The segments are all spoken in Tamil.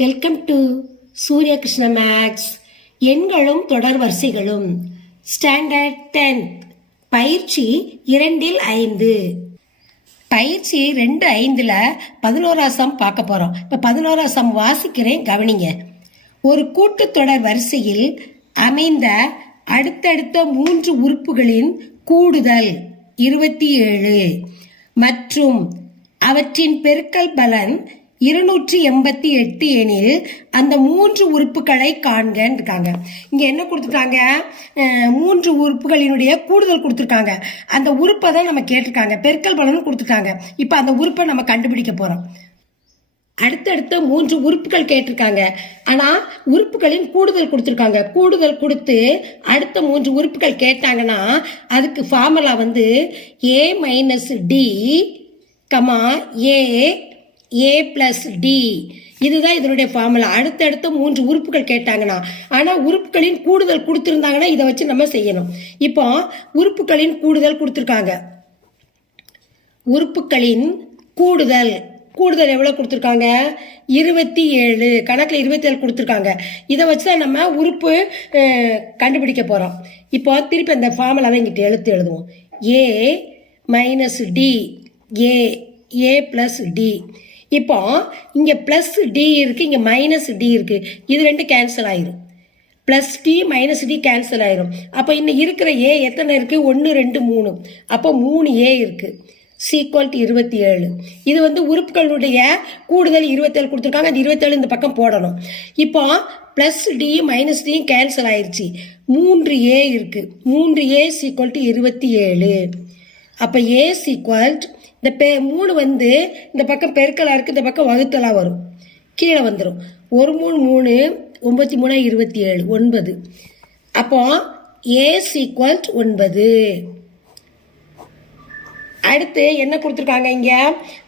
வெல்கம் டு சூரிய கிருஷ்ண மேக்ஸ். எண்களும் தொடர் வரிசைகளும் ஸ்டாண்டர்ட் 10 பயிற்சி 2-5. பயிற்சி 2-5ல் 11ஆம் சம் பார்க்க போறோம். இப்ப 11ஆம் சம் வாசிக்கிறேன், கவனிங்க. ஒரு கூட்டுத்தொடர் வரிசையில் அமைந்த அடுத்தடுத்த 3 உறுப்புகளின் கூடுதல் 27 மற்றும் அவற்றின் பெருக்கல் பலன் 288 எனில் அந்த 3 உறுப்புகளை காண்கன்னு இருக்காங்க. இங்க என்ன கொடுத்துருக்காங்க? 3 உறுப்புகளினுடைய கூடுதல் கொடுத்துருக்காங்க. அந்த உறுப்பை தான் நம்ம கேட்டிருக்காங்க. பெருக்கல் பலனும் கொடுத்துருக்காங்க. இப்ப அந்த உறுப்பை நம்ம கண்டுபிடிக்க போறோம். அடுத்தடுத்த 3 உறுப்புகள் கேட்டிருக்காங்க. ஆனா உறுப்புகளின் கூடுதல் கொடுத்துருக்காங்க. கூடுதல் கொடுத்து அடுத்த 3 உறுப்புகள் கேட்டாங்கன்னா அதுக்கு ஃபார்முலா வந்து a - d, a plus d. இதுதான் இதனுடைய ஃபார்முலா. அடுத்தடுத்த 3 உறுப்புகள் கேட்டாங்கன்னா, ஆனா உறுப்புகளின் கூடுதல் கொடுத்திருந்தாங்கன்னா இதை வச்சு நம்ம செய்யணும். இப்போ உறுப்புகளின் கூடுதல் கொடுத்திருக்காங்க. உறுப்புகளின் கூடுதல் எவ்வளவு கொடுத்திருக்காங்க? 27. கணக்குல 27 கொடுத்திருக்காங்க. இதை வச்சுதான் நம்ம உறுப்பு கண்டுபிடிக்க போறோம். இப்போ திருப்பி அந்த ஃபார்முலா தான் இங்கிட்ட எழுதுவோம். a - d, a plus d. இப்போ இங்க பிளஸ் டி இருக்கு, இங்க மைனஸ் டி இருக்கு. இது ரெண்டு கேன்சல் ஆயிரும். Plus d minus d cancel ஆயிரும். அப்போ இன்னும் இருக்கிற ஏ எத்தனை இருக்கு? 1 2 3. அப்போ 3 ஏ இருக்கு. சீக்வல் 27. இது வந்து உறுப்புகளுடைய கூடுதல் 27 கொடுத்துருக்காங்க. அந்த 27 இந்த பக்கம் போடணும். இப்போ plus d minus d cancel ஆயிருச்சு. 3 ஏ இருக்கு. 3 ஏ சீக்வல் 27. அப்ப ஏ சீக்வல் இந்த 3 வந்து இந்த பக்கம் பெருக்கலா இருக்கு, இந்த பக்கம் வகுத்தலா வரும், கீழே வந்துடும். 1 3 3 9 3 27 9. அப்போ ஏ சீக்வல் 9. அடுத்து என்ன கொடுத்துருக்காங்க? இங்க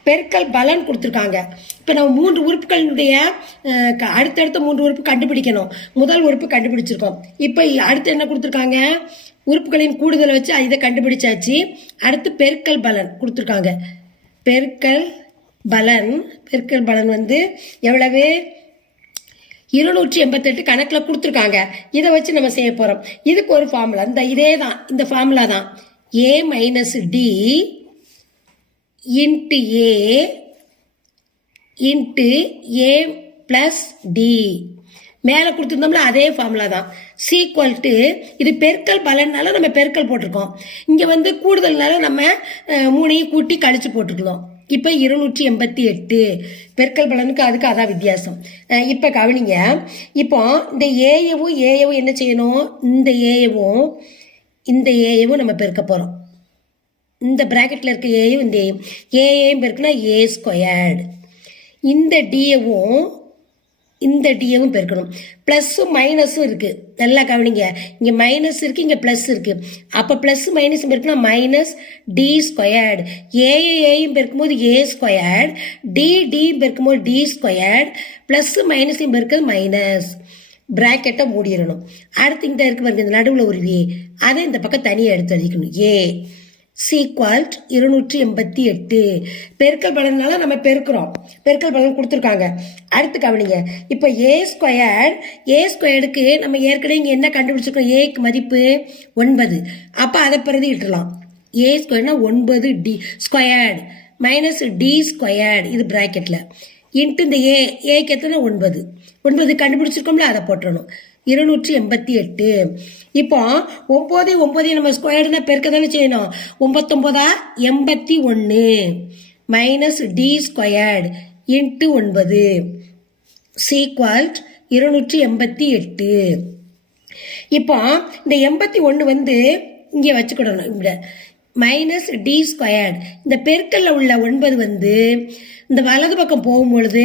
பெருக்கல் பலன் கொடுத்துருக்காங்க. இப்போ நம்ம 3 உறுப்புகளினுடைய அடுத்தடுத்த 3 உறுப்பு கண்டுபிடிக்கணும். முதல் உறுப்பு கண்டுபிடிச்சிருக்கோம். இப்போ அடுத்து என்ன கொடுத்துருக்காங்க? உறுப்புகளின் கூடுதலை வச்சு இதை கண்டுபிடிச்சாச்சு. அடுத்து பெருக்கல் பலன் கொடுத்துருக்காங்க. பெருக்கல் பலன் வந்து எவ்வளவு? 288 கணக்கில் கொடுத்துருக்காங்க. இதை வச்சு நம்ம செய்ய போறோம். இதுக்கு ஒரு ஃபார்முலா, இதே தான், இந்த ஃபார்முலா தான். a - d into a plus d. மேலே கொடுத்துருந்தோம்ல அதே ஃபார்முலா தான். சீக்வல் டு, இது பெருக்கல் பலனால நம்ம பெருக்கல் போட்டிருக்கோம். இங்கே வந்து கூடுதல்னால நம்ம 3ஐயும் கூட்டி கழிச்சு போட்டுக்கலாம். இப்போ 288 பெருக்கல் பலனுக்கு அதுக்கு அதான் வித்தியாசம். இப்போ கவனிங்க. இப்போ இந்த ஏயவும் என்ன செய்யணும்? இந்த ஏயவும் நம்ம பெருக்க போகிறோம். இந்த பிராக்கெட்டில் இருக்க ஏயும் இந்த ஏயும் பெருக்குனா ஏ ஸ்கொயர்டு. இந்த டியவும் பெருக்கணும். பிளஸும் மைனஸும் இருக்கு. நல்லா கவனிங்க. இங்க மைனஸ் இருக்கு, இங்க பிளஸ் இருக்கு. அப்ப பிளஸ் மைனஸ் பெருக்குனா மைனஸ் டி ஸ்கொயர்டு. ஏயும் பெருக்கும்போது ஏ ஸ்கொயர்டு, டி பெருக்கும்போது டி ஸ்கொயர்டு, பிளஸ் மைனஸையும் பெருக்கிறது மைனஸ். பிராக்கெட்டை மூடிடணும். அடுத்து இங்க இருக்கு பாருங்க, இந்த நடுவில் ஒரு ஏ, அதை இந்த பக்கம் தனியாக எடுத்து அழிக்கணும். ஏ சீக்வல் 288. பெருக்கல் பலனால நம்ம பெருக்கிறோம். பெருக்கல் பலன் கொடுத்துருக்காங்க. அடுத்து கவனிங்க. இப்போ ஏ ஸ்கொயர்டுக்கு நம்ம ஏற்கனவே இங்கே என்ன கண்டுபிடிச்சிருக்கோம்? ஏக்கு மதிப்பு 9. அப்போ அதை பிறகு இட்டுலாம். ஏ ஸ்கொயர்னா 9 d squared minus d squared, இது பிராக்கெட்ல இன்ட்டு இந்த ஏக்கு எத்தனை? 9 கண்டுபிடிச்சிருக்கோம்ல, அதை போட்டுறணும். 288. இப்போ 9 நம்ம ஸ்கொயர்டுனா பெருக்க தானே செய்யணும். 9 81 minus d squared into 9 equal 288. இப்போ இந்த 81 வந்து இங்கே வச்சுக்கிடணும். இந்த மைனஸ் டி ஸ்கொயர்டு, இந்த பெருக்கல்ல உள்ள 9 வந்து இந்த வலது பக்கம் போகும்பொழுது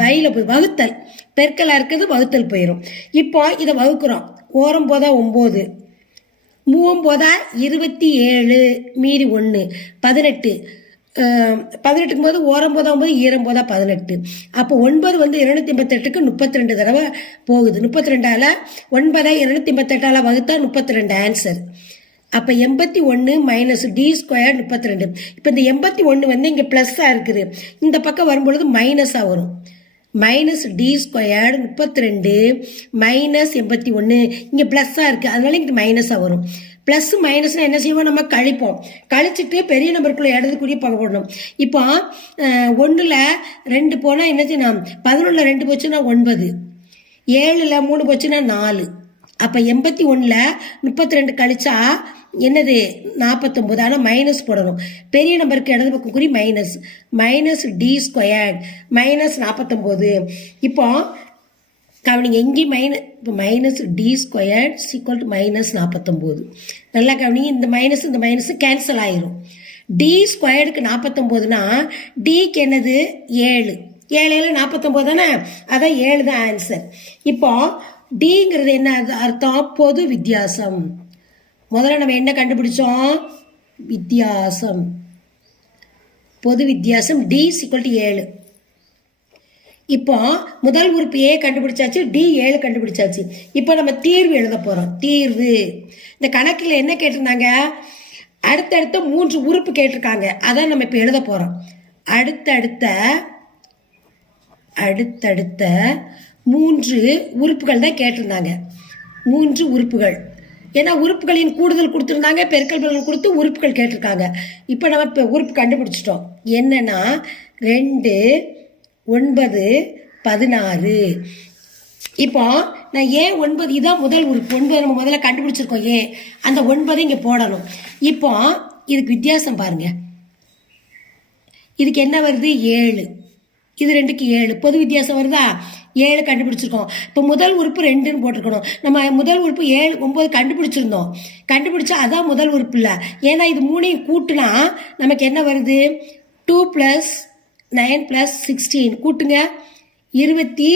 பையில போய் வகுத்தல், பெருக்கலா இருக்கிறது வகுத்தல் போயிடும். இப்போ இதை வகுக்கிறோம். ஓரம் போதா 9, 3 27, மீறி 1 18. 18க்கும் போது ஓரம் போதா 9, ஈரம் போதா 18. அப்போ 9 வந்து 288க்கு 32 தடவை போகுது. 32ஆல 9 288ஆல வகுத்தா 32 ஆன்சர். அப்ப 81 மைனஸ் டி ஸ்கொயர் 32. இப்ப இந்த 81 வந்து இங்க பிளஸ்ஸா இருக்குது. இந்த பக்கம் வரும்பொழுது மைனஸா வரும். Minus d squared 32 minus 81. இங்கே ப்ளஸ்ஸாக இருக்குது, அதனால இங்கே மைனஸாக வரும். ப்ளஸ் மைனஸ்னால் என்ன செய்வோம், நம்ம கழிப்போம். கழிச்சிட்டு பெரிய நம்பருக்குள்ளே இடதுக்குரிய பங்கு போடணும். இப்போ 1ல் 2 போனால் என்ன செய்யணும், 11ல் 2 போச்சுன்னா 9, 7ல் 3 போச்சுன்னா 4. அப்போ 81ல் 32 கழிச்சா என்னது 49. ஆனால் மைனஸ் போடணும். பெரிய நம்பருக்கு இடது பக்கம் குறி minus. Minus d squared minus 49. இப்போ கவனிங்க, இங்கே இப்போ minus d squared equal to minus 49. நல்லா கவனிங்க, இந்த மைனஸ் கேன்சல் ஆயிரும். டி ஸ்கொயர்டுக்கு 49னா டிக்கு என்னது 7. 7 49 தானே, அதான் 7 தான் ஆன்சர். இப்போ டிங்கிறது என்ன அர்த்தம், பொது வித்தியாசம். முதல்ல நம்ம என்ன கண்டுபிடிச்சோம், வித்தியாசம், பொது வித்தியாசம். D equal to 7. இப்போ முதல் உறுப்பு ஏ கண்டுபிடிச்சாச்சு, டி 7 கண்டுபிடிச்சாச்சு. இப்போ நம்ம தீர்வு எழுத போகிறோம். தீர்வு இந்த கணக்கில் என்ன கேட்டிருந்தாங்க, அடுத்தடுத்த 3 உறுப்பு கேட்டிருக்காங்க, அதான் நம்ம இப்போ எழுத போகிறோம். அடுத்தடுத்த 3 உறுப்புகள் தான் கேட்டிருந்தாங்க. 3 உறுப்புகள், ஏன்னா உறுப்புகளின் கூடுதல் கொடுத்துருந்தாங்க, பெருக்கல் பலன் கொடுத்து உறுப்புகள் கேட்டிருக்காங்க. இப்போ நம்ம இப்போ உறுப்பு கண்டுபிடிச்சிட்டோம். என்னன்னா 2, 9, 16. இப்போ நான் ஏன் 9, இதான் முதல் உறுப்பு 9 நம்ம முதல்ல கண்டுபிடிச்சிருக்கோம். அந்த 9 இங்கே போடணும். இப்போ இதுக்கு வித்தியாசம் பாருங்க, இதுக்கு என்ன வருது 7, இது 2க்கு 7, பொது வித்தியாசம் வருதா, 7 கண்டுபிடிச்சிருக்கோம். இப்போ முதல் உறுப்பு 2ன்னு போட்டிருக்கணும். நம்ம முதல் உறுப்பு 7, 9 கண்டுபிடிச்சிருந்தோம். கண்டுபிடிச்சா அதான் முதல் உறுப்பு இல்லை, ஏன்னா இது 3ஐயும் கூட்டுனா நமக்கு என்ன வருது 2 + 9 + 16 கூட்டுங்க 27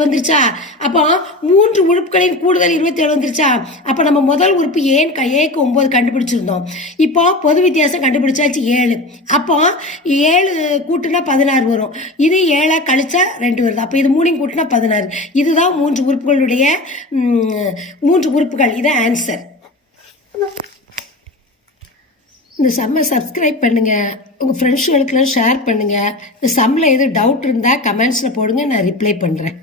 வந்துருச்சா. அப்போ 3 உறுப்புகளின் கூடுதல் 27 வந்துருச்சா. அப்போ நம்ம முதல் உறுப்பு ஏக்கு 9 கண்டுபிடிச்சிருந்தோம். இப்போ பொது வித்தியாசம் கண்டுபிடிச்சாச்சு 7. அப்போ 7 கூட்டுனா 16 வரும். இது 7 கழிச்சா 2 வருது. அப்போ இது 3 கூட்டினா 16. இதுதான் 3 உறுப்புகளுடைய 3 உறுப்புகள். இதான் ஆன்சர். இந்த சம்மை சப்ஸ்கிரைப் பண்ணுங்கள், உங்கள் ஃப்ரெண்ட்ஸுகளுக்கெல்லாம் ஷேர் பண்ணுங்கள். இந்த சம்மில் எதுவும் டவுட் இருந்தால் கமெண்ட்ஸில் போடுங்க, நான் ரிப்ளை பண்ணுறேன்.